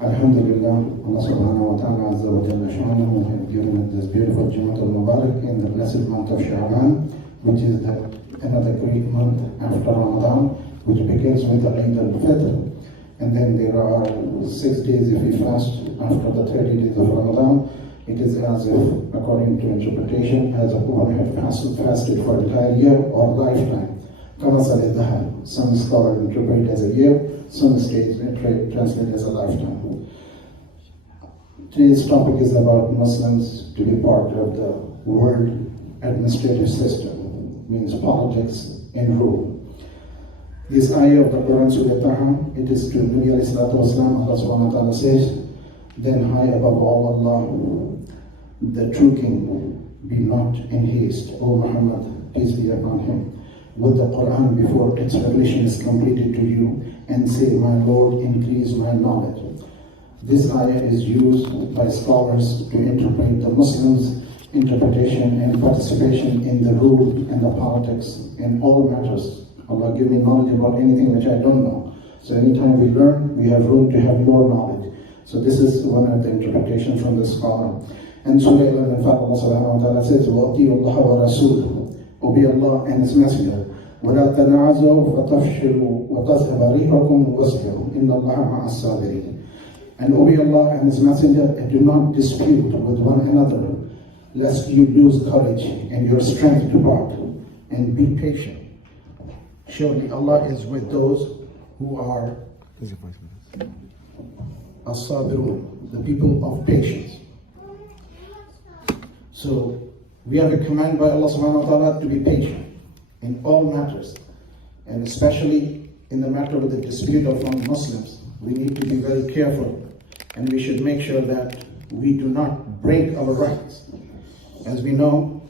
Alhamdulillah, Allah subhanahu wa ta'ala azza wa jalla sha'anahu have given us this beautiful Jumat al-Mubarak in the blessed month of Sha'ban, which is another great month after Ramadan, which begins with the Eid al-Fitr. And then there are 6 days if we fast after the 30 days of Ramadan. It is as if, according to interpretation, as if one had fasted for the entire year or lifetime. Some scholars interpret as a year, some translate as a lifetime. Today's topic is about Muslims to be part of the world administrative system, means politics and rule. This ayah of the Quran, Surah Taha, it is to Nabi alayhi salatu wasalam, Allah subhanahu wa ta'ala says, then high above all Allah, the true king, be not in haste, O Muhammad, peace be upon him, with the Quran before its revelation is completed to you, and say, my Lord, increase my knowledge. This ayah is used by scholars to interpret the Muslims' interpretation and participation in the rule and the politics in all matters. Allah give me knowledge about anything which I don't know. So anytime we learn, we have room to have more knowledge. So this is one of the interpretations from the scholar. And Surah Al-Anfal, Allah subhanahu wa ta'ala says, وَأَطِيعُوا اللَّهَ وَرَسُولَهُ, obey Allah and His Messenger. وَلَا تَنَازَعُوا فَتَفْشِلُوا وَتَذْهَبَ رِيحُكُمْ وَاصْبِرُوا إِنَّ اللَّهَ مَعَ الصَّابِرِينَ. And obey Allah and His Messenger, and do not dispute with one another, lest you lose courage and your strength depart, and be patient. Surely Allah is with those who are as-sabirun, the people of patience. So we have a command by Allah subhanahu wa ta'ala to be patient in all matters, and especially in the matter with the dispute among Muslims. We need to be very careful, and we should make sure that we do not break our rights. As we know,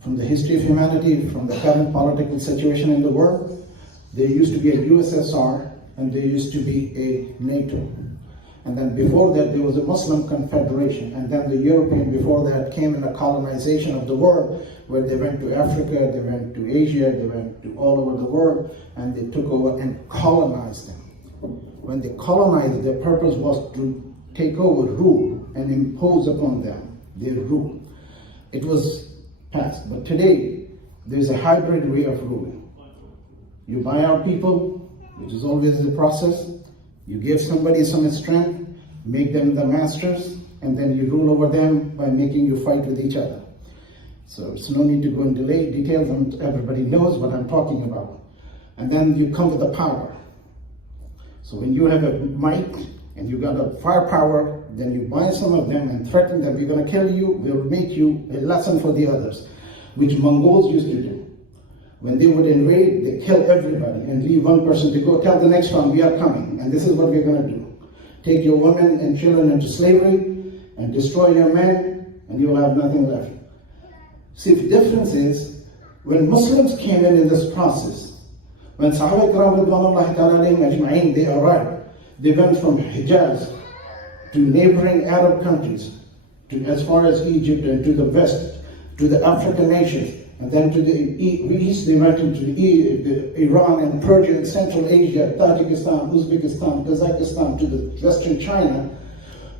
from the history of humanity, from the current political situation in the world, there used to be a USSR and there used to be a NATO. And then before that, there was a Muslim Confederation. And then the European, before that, came in a colonization of the world, where they went to Africa, they went to Asia, they went to all over the world, and they took over and colonized them. When they colonized, their purpose was to take over, rule, and impose upon them their rule. It was past. But today, there's a hybrid way of ruling. You buy out people, which is always the process. You give somebody some strength, make them the masters, and then you rule over them by making you fight with each other. So it's no need to go into details, and everybody knows what I'm talking about. And then you come with the power. So when you have a might, and you got a firepower, then you buy some of them and threaten them, we're going to kill you, we'll make you a lesson for the others, which Mongols used to do. When they would invade, they kill everybody and leave one person to go tell the next one, we are coming, and this is what we're going to do. Take your women and children into slavery, and destroy your men, and you will have nothing left. See, the difference is, when Muslims came in this process, when Sahaba Ikram Ridwanullahi ta'ala alayhim ajma'in, they arrived, they went from Hijaz to neighboring Arab countries, to as far as Egypt and to the west, to the African nations, and then to the east they went into Iran and Persia and Central Asia, Tajikistan, Uzbekistan, Kazakhstan, to the western China,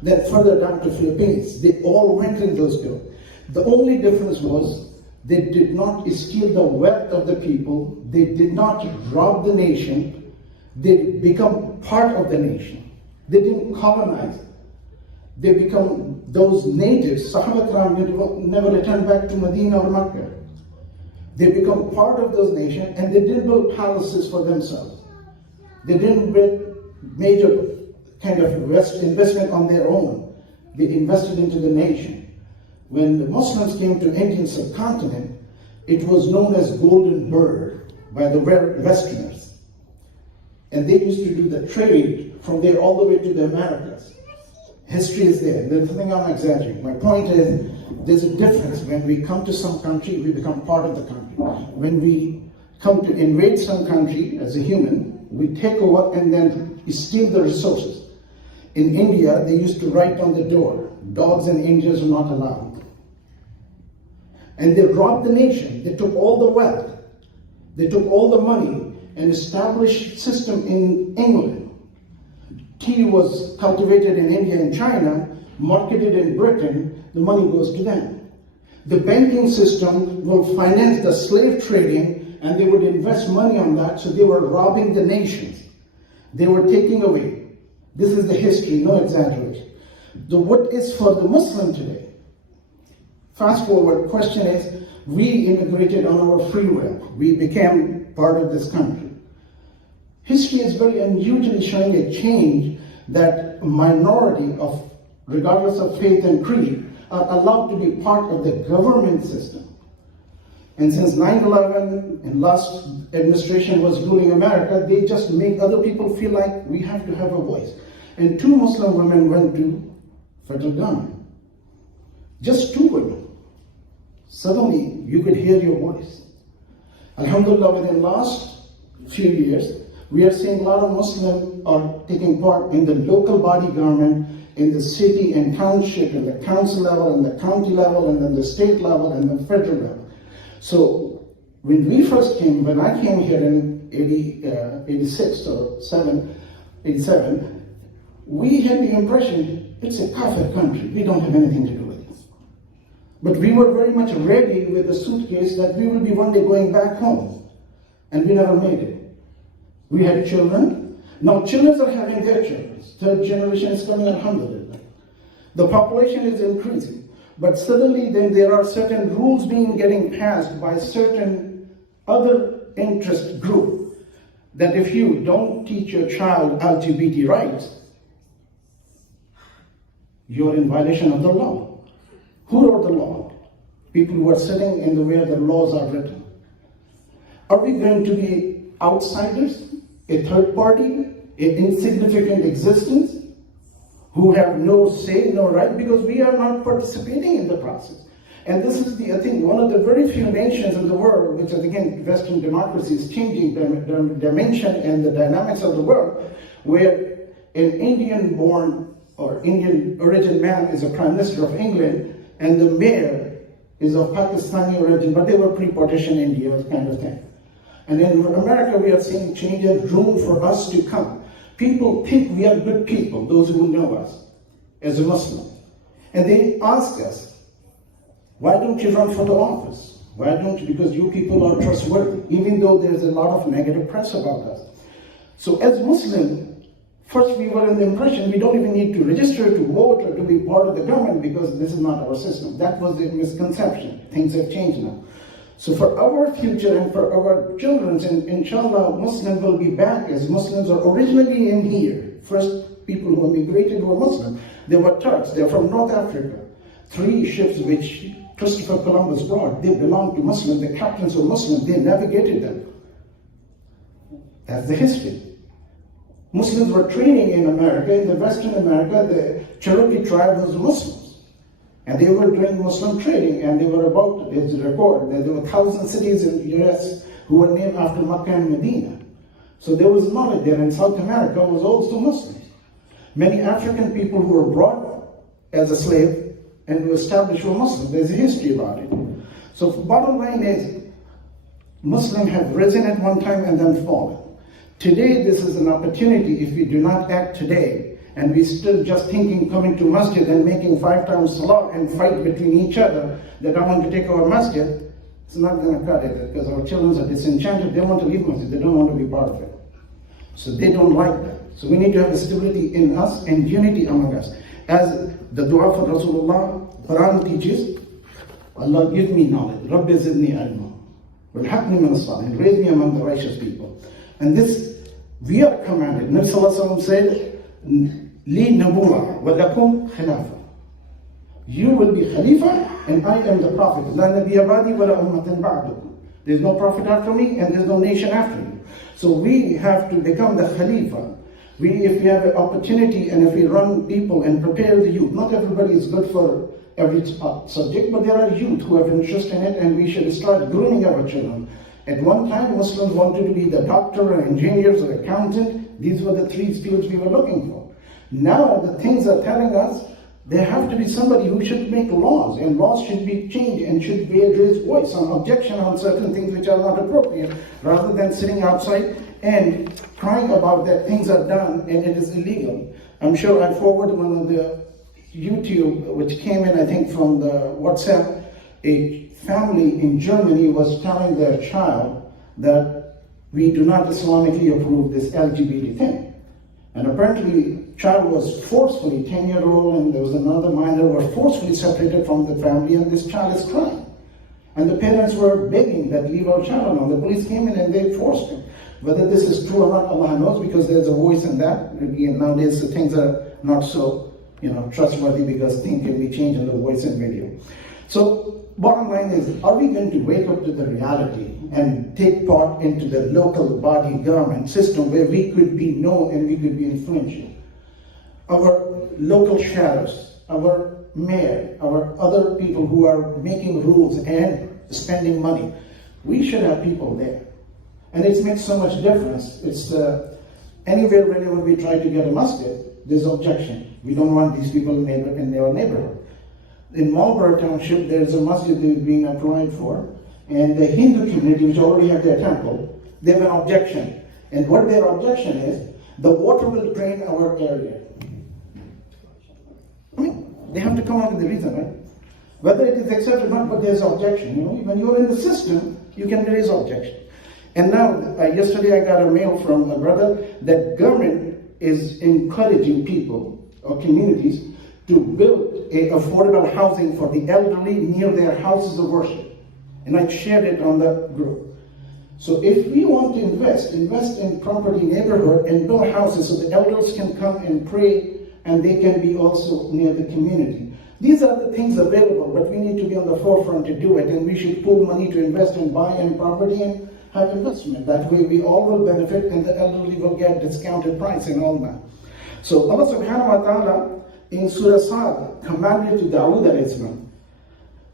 then further down to Philippines. They all went in those fields. The only difference was they did not steal the wealth of the people, they did not rob the nation, they become part of the nation. They didn't colonize. They become those natives. Sahaba Ikram never returned back to Medina or Mecca. They become part of those nations, and they didn't build palaces for themselves. They didn't build major kind of investment on their own. They invested into the nation. When the Muslims came to Indian subcontinent, it was known as Golden Bird by the Westerners. And they used to do the trade from there all the way to the Americas. History is there. There's nothing I'm exaggerating. My point is, there's a difference. When we come to some country, we become part of the country. When we come to invade some country as a human, we take over and then steal the resources. In India, they used to write on the door, dogs and angels are not allowed. And they robbed the nation. They took all the wealth. They took all the money and established system in England tea was cultivated in India and China, marketed in Britain, the money goes to them. The banking system will finance the slave trading, and they would invest money on that, so they were robbing the nations. They were taking away. This is the history, no exaggeration. What is for the Muslim today? Fast forward, question is, we immigrated on our free will. We became part of this country. History is very unusually showing a change that a minority of, regardless of faith and creed, are allowed to be part of the government system. And since 9/11 and last administration was ruling America, they just make other people feel like we have to have a voice. And 2 Muslim women went to federal government. Just 2 women. Suddenly, you could hear your voice. Alhamdulillah, within the last few years, we are seeing a lot of Muslims are taking part in the local body government, in the city and township, and the council level, and the county level, and then the state level, and the federal level. So when I came here in 86 or 87, we had the impression it's a kafir country. We don't have anything to do with it. But we were very much ready with the suitcase that we will be one day going back home. And we never made it. We had children. Now children are having their children. 3rd generation is coming, alhamdulillah. The population is increasing. But suddenly then there are certain rules getting passed by certain other interest group that if you don't teach your child LGBT rights, you're in violation of the law. Who wrote the law? People who are sitting in the where the laws are written. Are we going to be outsiders, a third party, an insignificant existence, who have no say, no right, because we are not participating in the process? And this is I think, one of the very few nations in the world, which is again, Western democracy is changing the dimension and the dynamics of the world, where an Indian-born or Indian origin man is a Prime Minister of England, and the mayor is of Pakistani origin, but they were pre-partition India kind of thing. And in America, we are seeing change and room for us to come. People think we are good people, those who know us as a Muslim. And they ask us, why don't you run for the office? Why don't you? Because you people are trustworthy, even though there's a lot of negative press about us. So as Muslims, first we were in the impression we don't even need to register to vote or to be part of the government because this is not our system. That was the misconception. Things have changed now. So for our future and for our children, and inshallah, Muslims will be back as Muslims are originally in here. First people who immigrated were Muslim. They were Turks. They're from North Africa. 3 ships which Christopher Columbus brought, they belonged to Muslims. The captains were Muslims. They navigated them. That's the history. Muslims were training in America. In the Western America, the Cherokee tribe was Muslims. And they were doing Muslim trading, and they were about, there's a record, that there were 1,000 cities in the US who were named after Makkah and Medina. So there was knowledge there, and South America was also Muslims. Many African people who were brought as a slave and were established were Muslims. There's a history about it. So bottom line is, Muslims have risen at one time and then fallen. Today, this is an opportunity. If we do not act today, and we still just thinking coming to masjid and making 5 times salah and fight between each other that I want to take over masjid, it's not going to cut it because our children are disenchanted. They want to leave masjid. They don't want to be part of it. So they don't like that. So we need to have a stability in us and unity among us. As the dua for Rasulullah, Quran teaches, Allah give me knowledge. Rabbi zidni ilma. Walhaqni min as-salihin. Raise me among the righteous people. And this, we are commanded. Nabi Sallallahu Alaihi Wasallam said, Li nabuwa wa lakum khilafa. You will be Khalifa and I am the Prophet. La nabiyya ba'di wa la ummatan ba'dukum. There's no Prophet after me and there's no nation after you. So we have to become the Khalifa. If we have an opportunity and if we run people and prepare the youth, not everybody is good for every subject, but there are youth who have interest in it, and we should start grooming our children. At one time, Muslims wanted to be the doctor or engineers or accountant. These were the 3 fields we were looking for. Now the things are telling us there have to be somebody who should make laws, and laws should be changed and should be raised voice on objection on certain things which are not appropriate, rather than sitting outside and crying about that things are done and it is illegal. I'm sure I forwarded one of the YouTube, which came in, I think, from the WhatsApp. A family in Germany was telling their child that we do not Islamically approve this LGBT thing. And apparently, child was forcefully, 10-year-old, and there was another minor, were forcefully separated from the family, and this child is crying. And the parents were begging that leave our child alone. The police came in and they forced him. Whether this is true or not, Allah knows, because there's a voice in that. Again, nowadays, the things are not so, trustworthy, because things can be changed in the voice and video. So, bottom line is, are we going to wake up to the reality and take part into the local body government system where we could be known and we could be influential? Our local sheriffs, our mayor, our other people who are making rules and spending money, we should have people there. And it makes so much difference. It's anywhere, whenever we try to get a masjid, there's objection. We don't want these people in our neighborhood. In Marlborough Township, there's a masjid that's being applied for, and the Hindu community, which already have their temple, they have an objection. And what their objection is, the water will drain our area. I mean, they have to come up with the reason, right? Whether it is accepted or not, but there's objection. When you're in the system, you can raise objection. And now, yesterday I got a mail from a brother that government is encouraging people or communities to build affordable housing for the elderly near their houses of worship. And I shared it on the group. So if we want to invest in property neighborhood and build houses so the elders can come and pray and they can be also near the community. These are the things available, but we need to be on the forefront to do it, and we should pool money to invest in buying property and have investment. That way we all will benefit and the elderly will get discounted price and all that. So Allah subhanahu wa ta'ala in Surah Sad commanded to Dawood alayhi salam,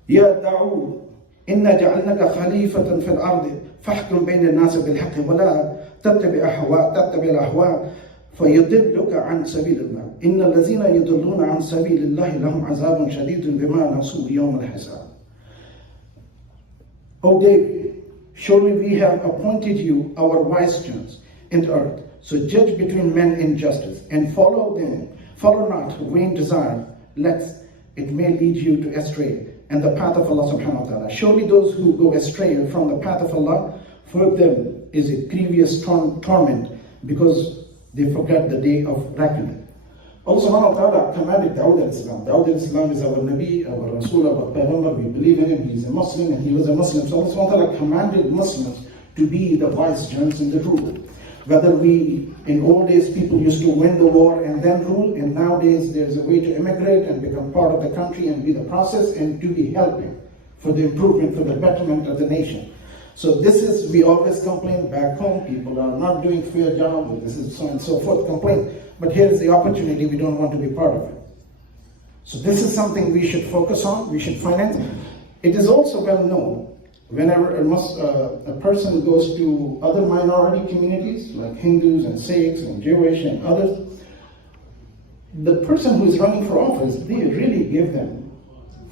Ya Dawood, inna ja'alnaka khalifatan fil ardi fahkum bayna an-nas bil haqq wa la tattabi' al-ahwa فيضلك عن سبيل الله إن الذين يضلون عن سبيل الله لهم عذاب شديد بما نسوا يوم الحساب. O David, surely we have appointed you our vicegerents in the earth, so judge between men in justice, and follow not vain desire, lest it may lead you to astray, and the path of Allah subhanahu wa ta'ala. Surely those who go astray from the path of Allah, for them is a grievous torment, because they forget the day of reckoning. Allah subhanahu wa ta'ala commanded Dawood al-Islam. Dawood al-Islam is our Nabi, our Rasul, our Payghambar. We believe in him. He's a Muslim and he was a Muslim. So Allah subhanahu wa ta'ala commanded Muslims to be the vicegerents in the rule. Whether in old days, people used to win the war and then rule, and nowadays there's a way to immigrate and become part of the country and be the process and to be helping for the improvement, for the betterment of the nation. So we always complain back home, people are not doing fair job, this is so and so forth, complain. But here is the opportunity, we don't want to be part of it. So this is something we should focus on, we should finance. It is also well known, whenever a person goes to other minority communities, like Hindus and Sikhs and Jewish and others, the person who is running for office, they really give them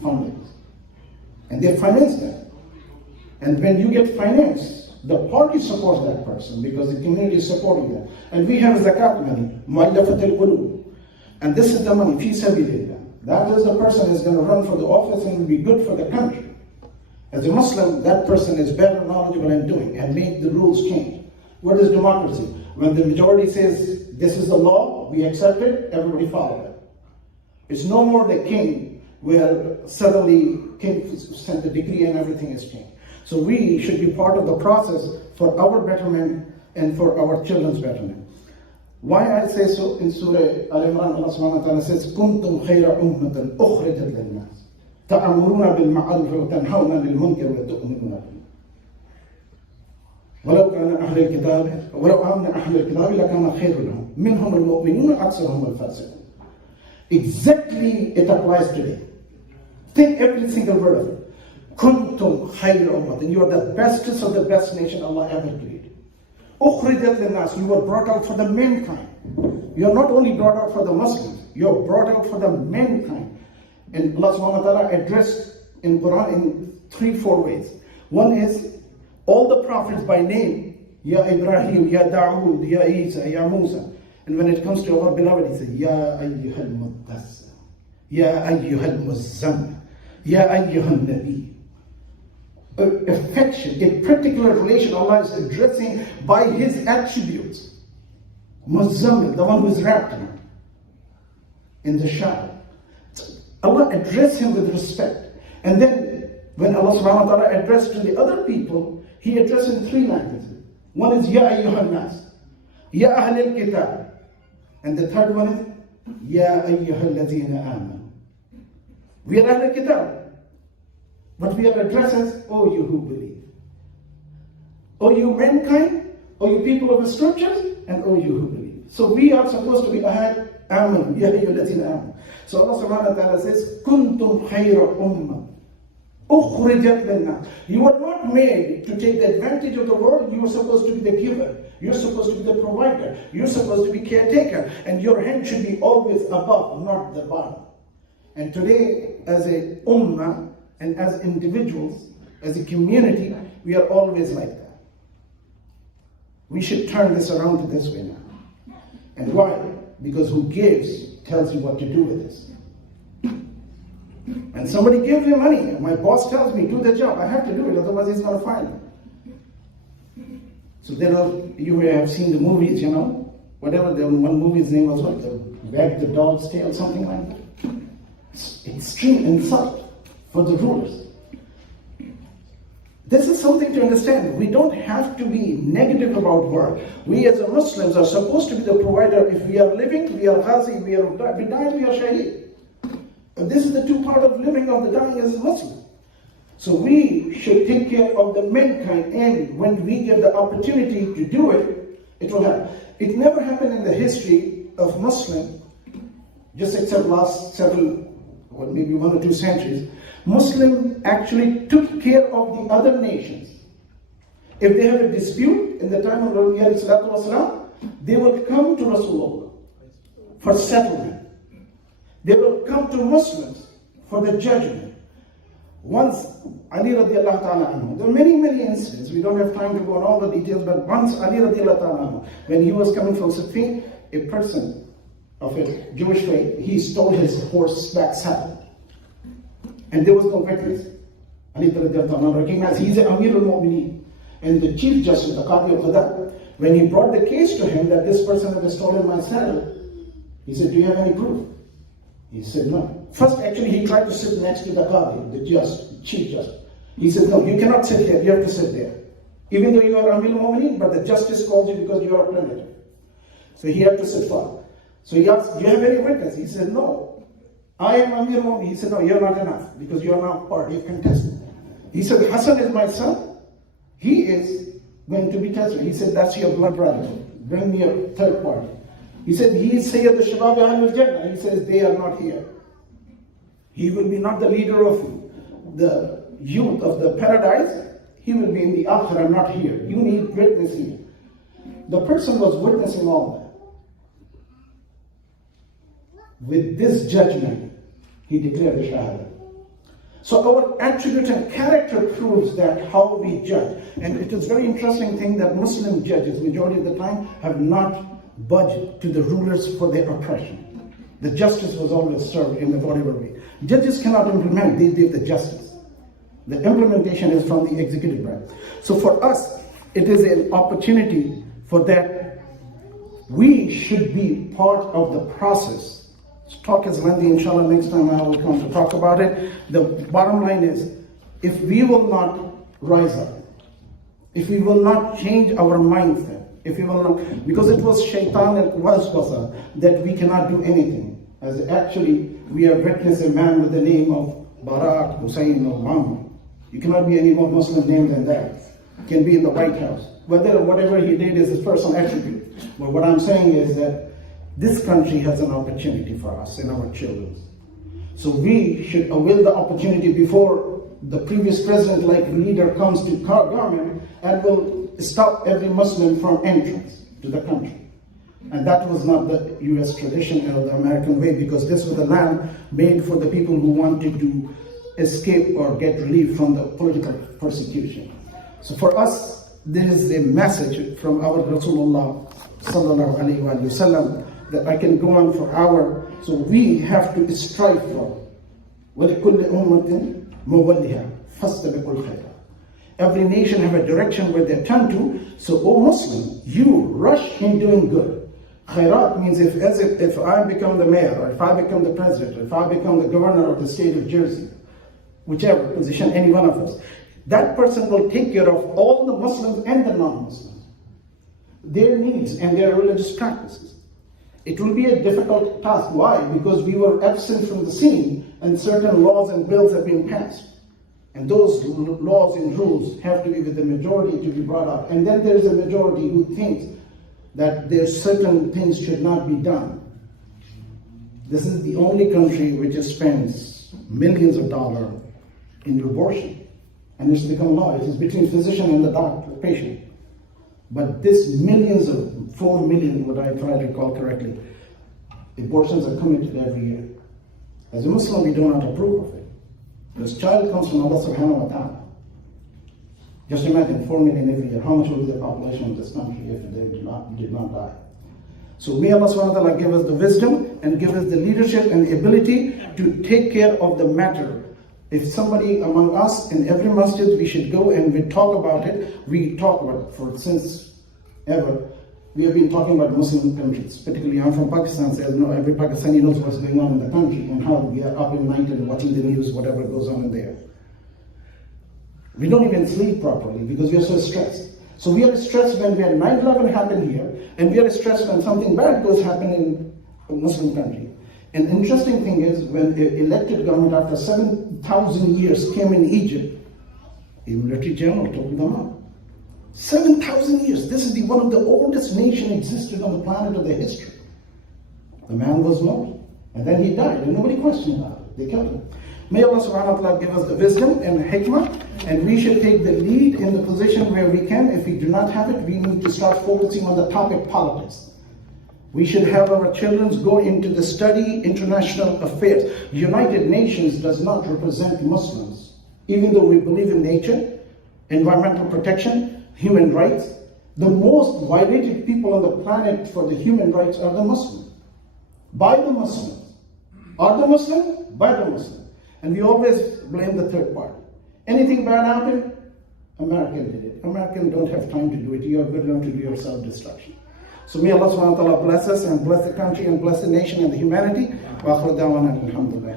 funding. And they finance them. And when you get finance, the party supports that person because the community is supporting them. And we have zakat money, mu'allafatul qulub. And this is the money, fi sabilillah. That is the person is going to run for the office and will be good for the country. As a Muslim, that person is better knowledgeable in doing and make the rules change. What is democracy? When the majority says, this is the law, we accept it, everybody follow it. It's no more the king, where suddenly king sent the decree and everything is changed. So we should be part of the process for our betterment and for our children's betterment. Why I say so? In Surah Al-Imran, Allah subhanahu wa ta'ala says, كُنْتُمْ خَيْرَ أُمَّةً أُخْرِجَتْ لِلنَّاسِ تَأْمُرُونَ بِالْمَعْرُوفِ وَتَنْهَوْنَ عَنِ الْمُنكَرِ وَتُؤْمِنُونَ بِاللَّهِ ولو كان أهل الكتاب ولو آمن أهل الكتاب لكان خير لهم منهم المؤمنون أكثرهم الفاسقون. Exactly it applies today. Think every single word of it. Kuntum khayra ummatin. You are the bestest of the best nation Allah ever created. Ukhrijat linnas. You were brought out for the mankind. You are not only brought out for the Muslims, you are brought out for the mankind. And Allah subhanahu wa ta'ala addressed in Quran in 3-4 ways. One is all the prophets by name, Ya Ibrahim, Ya Dawood, Ya Isa, Ya Musa. And when it comes to our beloved, he says, Ya ayyuhal muddassir, Ya ayyuhal muzammil, Ya ayyuhal nabi. Affection, a particular relation Allah is addressing by His attributes. Muzammil, the one who is wrapped in the shadow. Allah addressed him with respect. And then when Allah subhanahu wa ta'ala addressed to the other people, He addressed in 3 languages. One is Ya ayyuhan nas, Ya ahlil kitab. And the third one is Ya ayyuhal ladhina amanu. We are Ahlul Kitab, but we are addressed as, O you who believe. O you mankind, O you people of the scriptures, and O you who believe. So we are supposed to be Ahlul Amanu, Ya ayyuhal ladhina amanu. So Allah subhanahu wa ta'ala says, Kuntum khayra ummah, ukhrijat linnas. You were not made to take the advantage of the world. You were supposed to be the giver. You're supposed to be the provider. You're supposed to be caretaker. And your hand should be always above, not the bottom. And today, as a ummah and as individuals, as a community, we are always like that. We should turn this around to this way now. And why? Because who gives tells you what to do with this. And somebody gives me money, and my boss tells me, do the job, I have to do it, otherwise he's going to fire me. So you may have seen the movies, whatever, the one movie's name was what, Wag the Dog's Tail, something like that. It's extreme insult for the rulers. This is something to understand. We don't have to be negative about work. We as Muslims are supposed to be the provider. If we are living, we are ghazi, we die, we are shaheed. And this is the 2 part of living of the dying as a Muslim. So we should take care of the mankind, and when we get the opportunity to do it, it will happen. It never happened in the history of Muslim, just except last several, or maybe 1 or 2 centuries. Muslim actually took care of the other nations. If they have a dispute in the time of Rasulullah, they will come to Rasulullah for settlement. They will come to Muslims for the judgment. Once Ali radiallahu ta'ala anhu, there are many, many incidents, we don't have time to go on all the details, but once Ali radiallahu ta'ala anhu, when he was coming from Siffin, a person of a Jewish faith, he stole his horseback saddle. And there was no witness. Ali radiallahu ta'ala anhu recognized he's an Amir al-Mu'mineen. And the Chief Justice, the Qadi al-Qadar, when he brought the case to him that this person had stolen my saddle, he said, do you have any proof? He said, no. First, actually, he tried to sit next to the Qadi, the Chief Justice. He said, no, you cannot sit here, you have to sit there. Even though you are Amir al-Mu'mineen, but the justice called you because you are a primitive. So he had to sit far. So he asked, do you have any witness? He said, no. I am Amir al-Mu'mineen. He said, no, you're not enough, because you are not party contestant. He said, Hassan is my son. He is going to be tested. He said, that's your blood relative. Bring me a third party. He said, he is Sayyid al-Shabab al-Jannah. He says, they are not here. He will be not the leader of the youth of the paradise. He will be in the Akhirah, not here. You need witness here. The person was witnessing all that. With this judgment, he declared the Shahada. So our attribute and character proves that how we judge. And it is very interesting thing that Muslim judges, majority of the time, have not budged to the rulers for their oppression. The justice was always served in whatever way. Judges cannot implement, they give the justice. The implementation is from the executive branch. So for us, it is an opportunity for that we should be part of the process. This talk is lengthy, inshallah, next time I will come to talk about it. The bottom line is, if we will not rise up, if we will not change our mindset, if we will not, because it was shaitan and waswasa that we cannot do anything. As actually, we have witnessed a man with the name of Barak, Hussein, or Muhammad. You cannot be any more Muslim name than that. Can be in the White House. Whatever he did is his personal attribute. But what I'm saying is that this country has an opportunity for us and our children. So we should avail the opportunity before the previous president-like leader comes to government and will stop every Muslim from entrance to the country. And that was not the US tradition or the American way, because this was a land made for the people who wanted to escape or get relief from the political persecution. So for us, there is a message from our Rasulullah sallallahu alayhi wa sallam, that I can go on for hours. So we have to strive for. وَلِكُلِّ أُمَّةٍ مُوَلِّهَا فَاسْتَبِقُوا الْخَيْرَاتِ. Every nation have a direction where they turn to. So, O Muslim, you rush in doing good. Khairat means if I become the mayor, or if I become the president, or if I become the governor of the state of Jersey, whichever position, any one of us, that person will take care of all the Muslims and the non-Muslims, their needs and their religious practices. It will be a difficult task. Why? Because we were absent from the scene and certain laws and bills have been passed. And those laws and rules have to be with the majority to be brought up. And then there is a majority who thinks that there's certain things should not be done. This is the only country which spends millions of dollars in abortion. And it's become law. It is between physician and the doctor, the patient. But this millions of, 4 million, what I try to recall correctly, abortions are committed every year. As a Muslim, we do not approve of it. This child comes from Allah subhanahu wa ta'ala. Just imagine 4 million every year. How much will be the population of this country if they did not die? So may Allah subhanahu wa ta'ala give us the wisdom and give us the leadership and the ability to take care of the matter. If somebody among us in every masjid, we should go and we talk about it. We talk about it since ever. We have been talking about Muslim countries, particularly I'm from Pakistan, so every Pakistani knows what's going on in the country and how we are up at night and watching the news, whatever goes on in there. We don't even sleep properly because we are so stressed. So we are stressed when we have 9/11 happen here, and we are stressed when something bad goes happen in a Muslim country. An interesting thing is when the elected government after 7,000 years came in Egypt, a military general took them out. 7,000 years. This is one of the oldest nation existed on the planet of the history. The man was known. And then he died and nobody questioned about it. They killed him. May Allah subhanahu wa ta'ala give us the wisdom and hikmah, and we should take the lead in the position where we can. If we do not have it, we need to start focusing on the topic politics. We should have our children go into the study international affairs. United Nations does not represent Muslims. Even though we believe in nature, environmental protection, human rights, the most violated people on the planet for the human rights are the Muslims. By the Muslims. Are the Muslims? By the Muslims. And we always blame the third party. Anything bad happened? America did it. Americans don't have time to do it. You are good enough to do your self-destruction. So may Allah subhanahu wa ta'ala bless us and bless the country and bless the nation and the humanity. Wa akhiru da'wana alhamdulillah.